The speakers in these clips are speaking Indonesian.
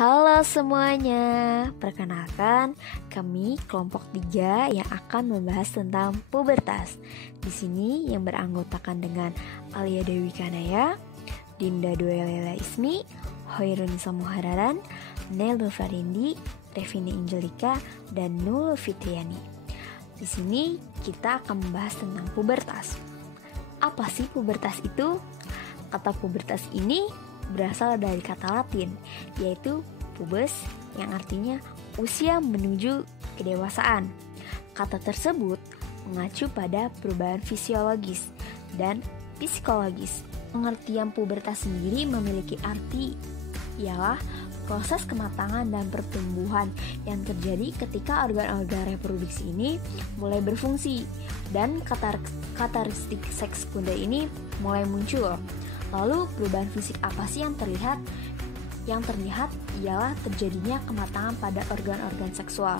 Halo semuanya, perkenalkan kami kelompok 3 yang akan membahas tentang pubertas. Di sini yang beranggotakan dengan Alia Dewi Kanaya, Dinda Duelela Ismi, Hoirunisa Muhararan, Nel Farindi, Revini Angelika, dan Nul Fitriani. Di sini kita akan membahas tentang pubertas. Apa sih pubertas itu? Kata pubertas ini berasal dari kata Latin, yaitu pubes, yang artinya usia menuju kedewasaan. Kata tersebut mengacu pada perubahan fisiologis dan psikologis. Pengertian pubertas sendiri memiliki arti ialah proses kematangan dan pertumbuhan yang terjadi ketika organ-organ reproduksi ini mulai berfungsi dan karakteristik seks bunda ini mulai muncul. Lalu perubahan fisik apa sih yang terlihat? Yang terlihat ialah terjadinya kematangan pada organ-organ seksual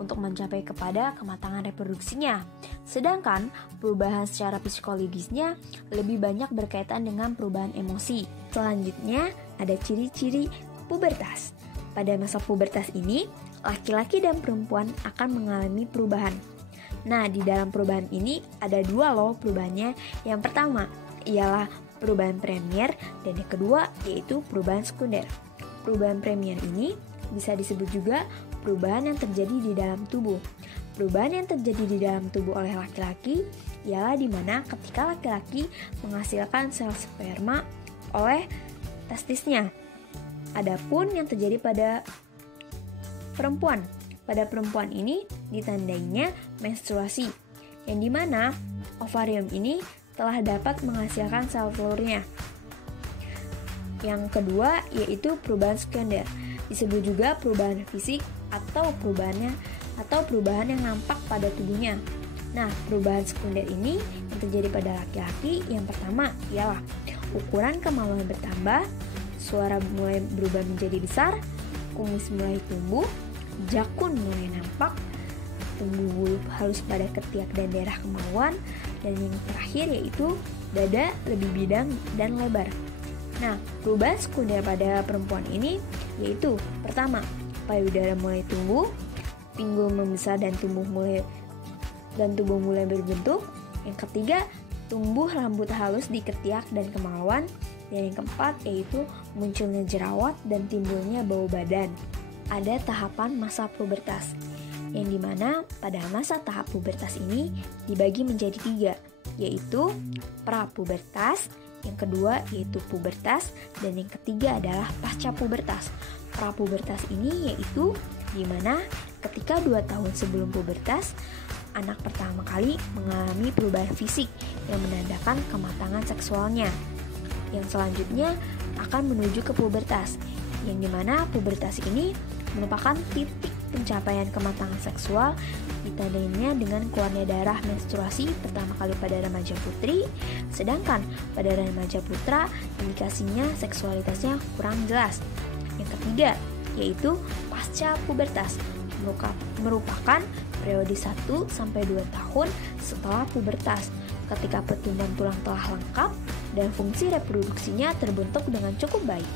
untuk mencapai kepada kematangan reproduksinya. Sedangkan perubahan secara psikologisnya lebih banyak berkaitan dengan perubahan emosi. Selanjutnya ada ciri-ciri pubertas. Pada masa pubertas ini, laki-laki dan perempuan akan mengalami perubahan. Nah, di dalam perubahan ini ada dua loh perubahannya. Yang pertama ialah perubahan primer dan yang kedua yaitu perubahan sekunder. Perubahan primer ini bisa disebut juga perubahan yang terjadi di dalam tubuh. Perubahan yang terjadi di dalam tubuh oleh laki-laki ialah dimana ketika laki-laki menghasilkan sel sperma oleh testisnya. Adapun yang terjadi pada perempuan, pada perempuan ini ditandainya menstruasi, yang dimana ovarium ini telah dapat menghasilkan sel telurnya. Yang kedua yaitu perubahan sekunder, disebut juga perubahan fisik atau perubahan yang nampak pada tubuhnya. Nah, perubahan sekunder ini yang terjadi pada laki-laki yang pertama ialah ukuran kemaluan bertambah, suara mulai berubah menjadi besar, kumis mulai tumbuh, jakun mulai nampak, tumbuh bulu halus pada ketiak dan daerah kemaluan, dan yang terakhir yaitu dada lebih bidang dan lebar. Nah, perubahan sekunder pada perempuan ini yaitu pertama, payudara mulai tumbuh, pinggul membesar dan tubuh mulai berbentuk. Yang ketiga, tumbuh rambut halus di ketiak dan kemaluan, dan yang keempat yaitu munculnya jerawat dan timbulnya bau badan. Ada tahapan masa pubertas, yang dimana pada masa tahap pubertas ini dibagi menjadi 3, yaitu prapubertas, yang kedua yaitu pubertas, dan yang ketiga adalah pasca pubertas. Prapubertas ini yaitu dimana ketika 2 tahun sebelum pubertas, anak pertama kali mengalami perubahan fisik yang menandakan kematangan seksualnya. Yang selanjutnya akan menuju ke pubertas, yang dimana pubertas ini merupakan titik pencapaian kematangan seksual, ditandainya dengan keluarnya darah menstruasi pertama kali pada remaja putri, sedangkan pada remaja putra indikasinya seksualitasnya kurang jelas. Yang ketiga yaitu pasca pubertas, merupakan periode 1-2 tahun setelah pubertas, ketika pertumbuhan tulang telah lengkap dan fungsi reproduksinya terbentuk dengan cukup baik.